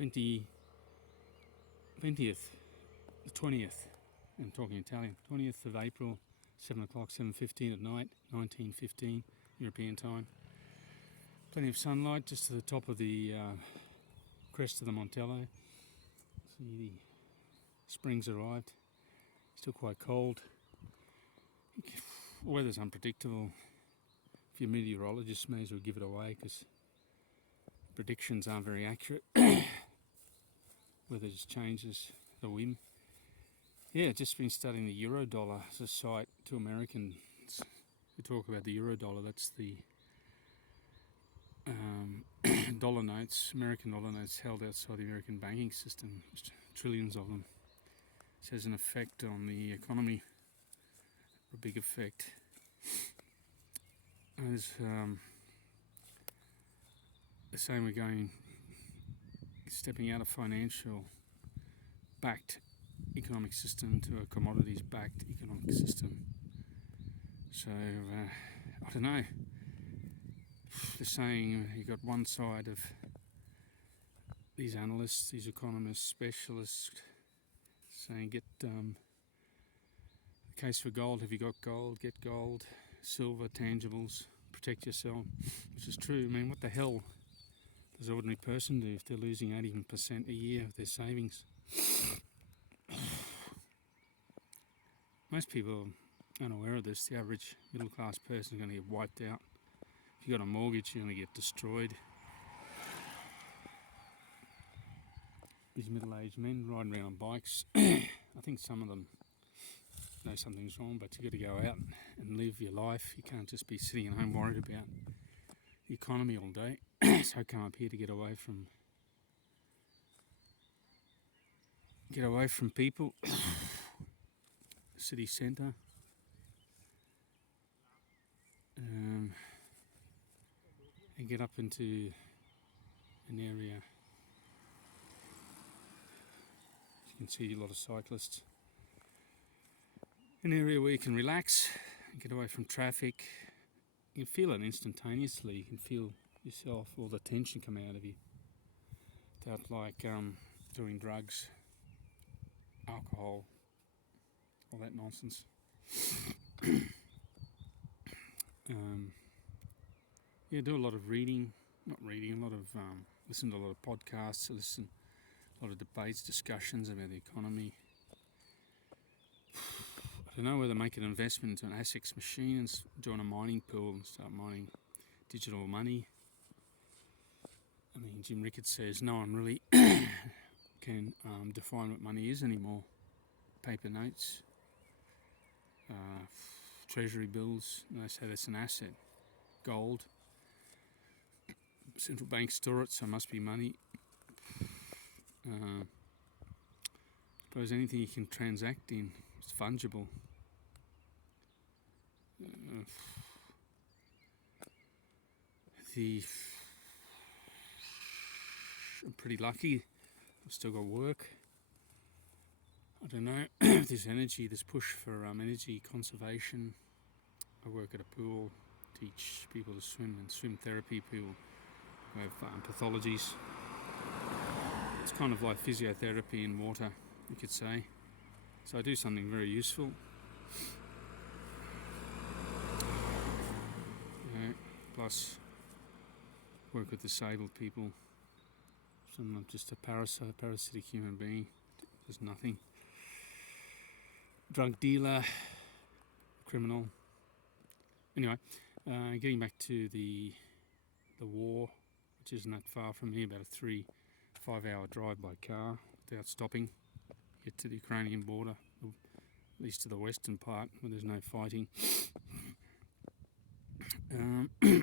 20th, the 20th, I'm talking Italian, 20th of April, 7 o'clock, 7:15 at night, 19:15 European time. Plenty of sunlight just to the top of the crest of the Montello. See, the spring's arrived. Still quite cold. The weather's unpredictable. If you're a meteorologist, may as well give it away because predictions aren't very accurate. Weather just changes the whim. Yeah, just been studying the Eurodollar as a site to Americans who talk about the Eurodollar. That's the dollar notes, American dollar notes held outside the American banking system. There's trillions of them. It has an effect on the economy, a big effect. As they're saying we're stepping out of financial backed economic system to a commodities backed economic system. So I don't know. They're saying you've got one side of these analysts, these economists, specialists saying get the case for gold. Have you got gold? Get gold. Silver, tangibles, protect yourself, which is true. I mean, what the hell does an ordinary person do if they're losing 80% a year of their savings? Most people are unaware of this. The average middle class person is going to get wiped out. If you've got a mortgage, you're going to get destroyed. These middle-aged men riding around on bikes, I think some of them know something's wrong, but you've got to go out and live your life. You can't just be sitting at home worried about the economy all day. So I come up here to get away from people. City centre. And get up into an area. As you can see, a lot of cyclists. An area where you can relax and get away from traffic. You can feel it instantaneously. You can feel yourself, all the tension come out of you. Without doing drugs, alcohol, all that nonsense. Do a lot of reading, listen to a lot of podcasts, listen to a lot of debates, discussions about the economy. I don't know whether to make an investment into an ASICS machine and join a mining pool and start mining digital money. I mean, Jim Ricketts says no one really can define what money is anymore. Paper notes, treasury bills, they say that's an asset. Gold, central banks store it, so it must be money. Suppose anything you can transact in is fungible. I'm pretty lucky. I've still got work. I don't know, this energy, this push for energy conservation. I work at a pool, teach people to swim and swim therapy, people who have pathologies. It's kind of like physiotherapy in water, you could say. So I do something very useful. Plus work with disabled people. So I'm not just a parasitic human being. There's nothing. Drug dealer, criminal. Anyway, getting back to the war, which isn't that far from here, about a 3-5 hour drive by car without stopping. Get to the Ukrainian border, at least to the western part where there's no fighting.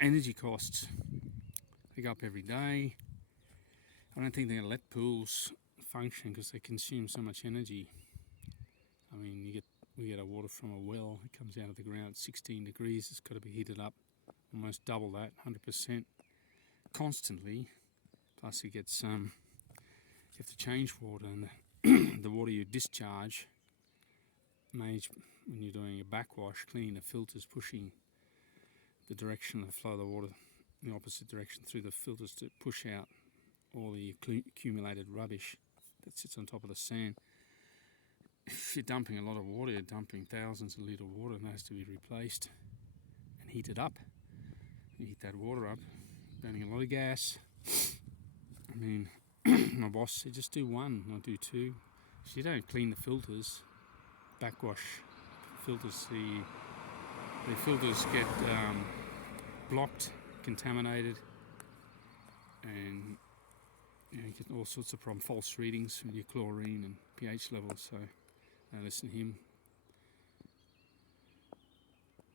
Energy costs, they go up every day. I don't think they're going to let pools function because they consume so much energy. I mean, we get our water from a well, it comes out of the ground at 16 degrees, it's got to be heated up almost double that, 100% constantly. Plus you have to change water, and the water you discharge, when you're doing a backwash, cleaning the filters, pushing the direction of the flow of the water in the opposite direction through the filters to push out all the accumulated rubbish that sits on top of the sand. If you're dumping a lot of water, you're dumping thousands of litres of water, and that has to be replaced and heated up. You heat that water up, burning a lot of gas. I mean, my boss said just do one, not do two. So you don't clean the filters, backwash filters. The filters get blocked, contaminated, and you get all sorts of problems, false readings with your chlorine and pH levels. So listen to him.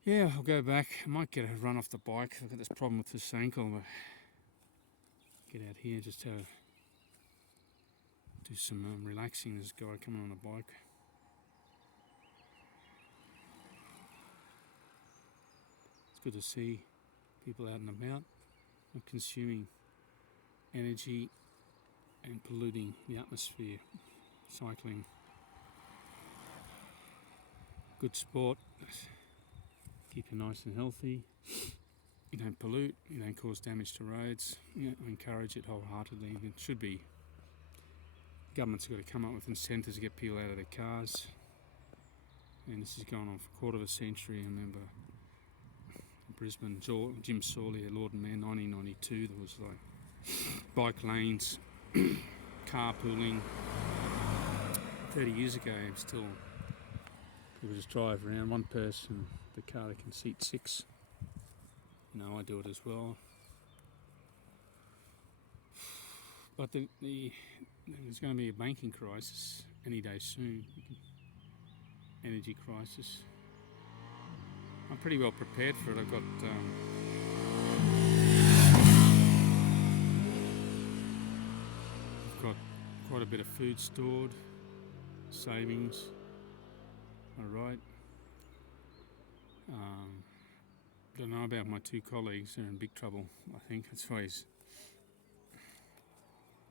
Yeah, I'll go back. I might get a run off the bike. I've got this problem with this ankle, but get out here just to do some relaxing. There's a guy coming on a bike. It's good to see people out and about, not consuming energy and polluting the atmosphere. Cycling, good sport. Keep you nice and healthy. You don't pollute, you don't cause damage to roads. I encourage it wholeheartedly. It should be. Government's got to come up with incentives to get people out of their cars. And this has gone on for a quarter of a century. I remember in Brisbane, Jim Sawley, Lord and Mayor, 1992, there was like bike lanes, carpooling. 30 years ago, still people just drive around, one person, the car that can seat 6. I do it as well. But there's going to be a banking crisis any day soon. Energy crisis. I'm pretty well prepared for it. I've got quite a bit of food stored, savings. Alright. Don't know about my 2 colleagues. They're in big trouble, I think. It's always...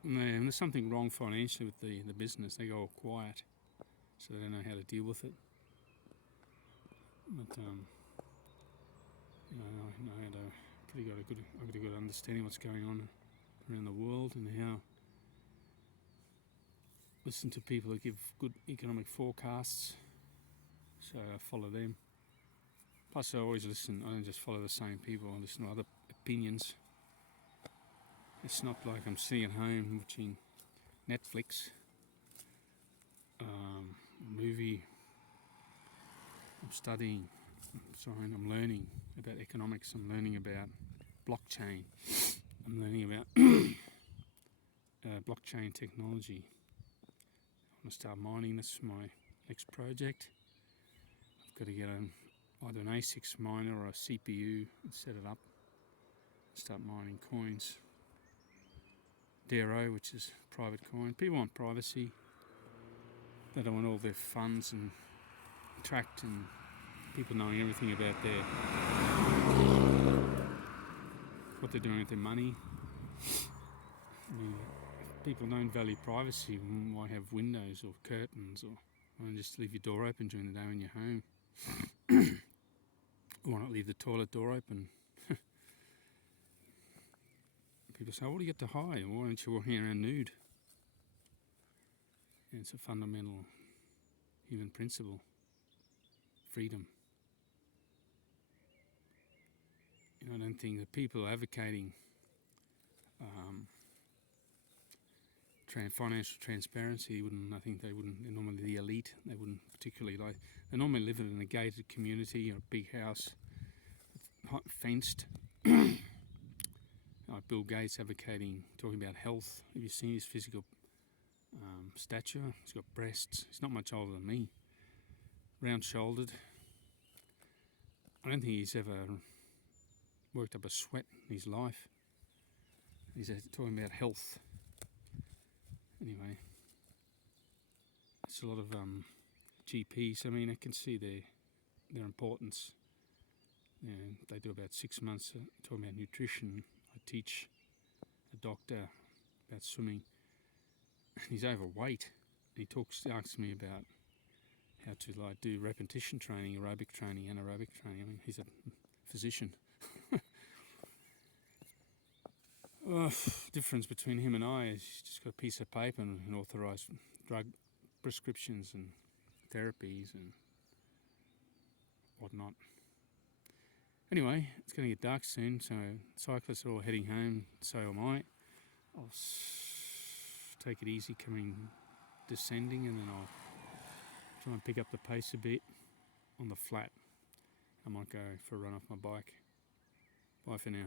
And there's something wrong financially with the business. They go all quiet, so they don't know how to deal with it. But I got a good understanding what's going on around the world and how. Listen to people who give good economic forecasts, so I follow them. Plus, I always listen. I don't just follow the same people. I listen to other opinions. It's not like I'm sitting at home watching Netflix, movie. I'm studying. I'm learning about economics. I'm learning about blockchain. I'm learning about blockchain technology. I want to start mining. That's my next project. I've got to get either an ASICs miner or a CPU and set it up. Start mining coins. Dero, which is private coin. People want privacy. They don't want all their funds and tracked and people knowing everything about what they're doing with their money. I mean, if people don't value privacy, why have windows or curtains, or why not just leave your door open during the day when you're home? Why not leave the toilet door open? People say, what do you get to hide? Why aren't you walking around nude? And it's a fundamental human principle. Freedom. I don't think that people advocating financial transparency I think they wouldn't. They're normally the elite. They wouldn't particularly like. They normally live in a gated community or a big house, fenced. Like Bill Gates talking about health. Have you seen his physical stature? He's got breasts. He's not much older than me. Round-shouldered. I don't think he's ever worked up a sweat in his life. He's talking about health. Anyway, it's a lot of GPs. I mean, I can see their importance. They do about 6 months talking about nutrition. I teach a doctor about swimming. He's overweight. He asks me about how to do repetition training, aerobic training, anaerobic training. I mean, he's a physician. Difference between him and I is he's just got a piece of paper and authorised drug prescriptions and therapies and whatnot. Anyway, it's going to get dark soon, so cyclists are all heading home, so am I. I'll take it easy coming descending, and then I'll try and pick up the pace a bit on the flat. I might go for a run off my bike. Bye for now.